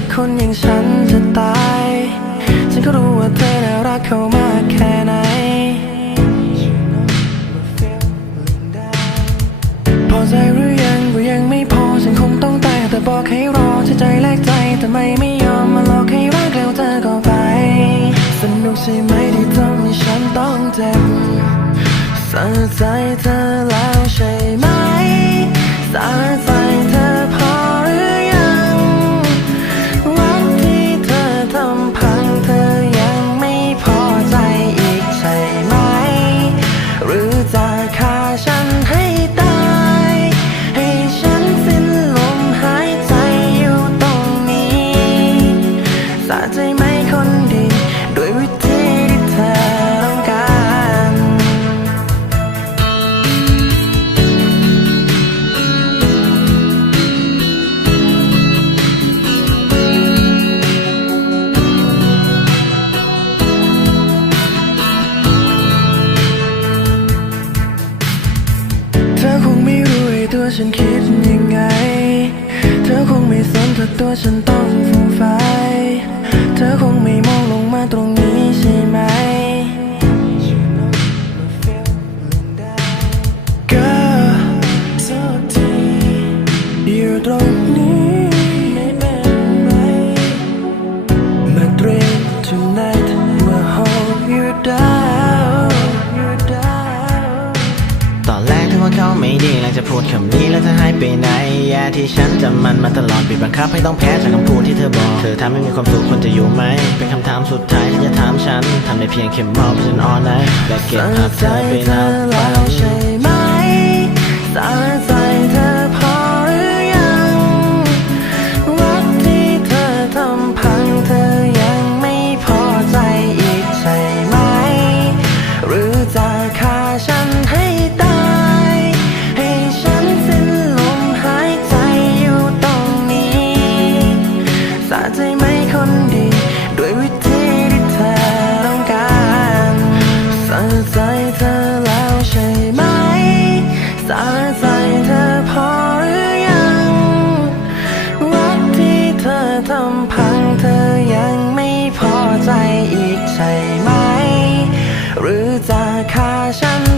ักคนอย่างฉันจะตาย ฉันก็รู้ว่าเธอน่ารักเขามากแค่ไหน พอใจหรือยังก็ยังไม่พอ ฉันคงต้องตายแต่บอกให้รอใชใจแลกใจ แต่ไม่ไม่ยอมมาหลอกให้รักแล้วเธอก็ไป สนุกใช่ไหมที่ทำให้ฉันต้องเจ็บสะใจเธอแล้วฉันคิดยังไง เธอคงไม่สนถ้าตัวฉันต้องฟูงไฟ เธอคงไม่มองลงมาตรงนี้ใช่ไหม Girl สักทีอยู่ตรงจะพูดคำนี้แล้วจะหายไปไหนแย่ที่ฉันจำมันมาตลอดบีบบังคับให้ต้องแพ้จากคำพูดที่เธอบอก เธอทำให้มีความสุขคนจะอยู่ไหม เป็นคำถามสุดท้ายที่จะถามฉัน ทำได้เพียงแค่มอบไปจนอ่อนแอและเก็บภาพเธอไปนานไปนดีด้วยวิธีที่เธอต้องการใส่ใจเธอแล้วใช่ไหมใส่ใจเธอพอหรือยัง รักที่เธอทำพังเธอยังไม่พอใจอีกใช่ไหม หรือจะฆ่าฉัน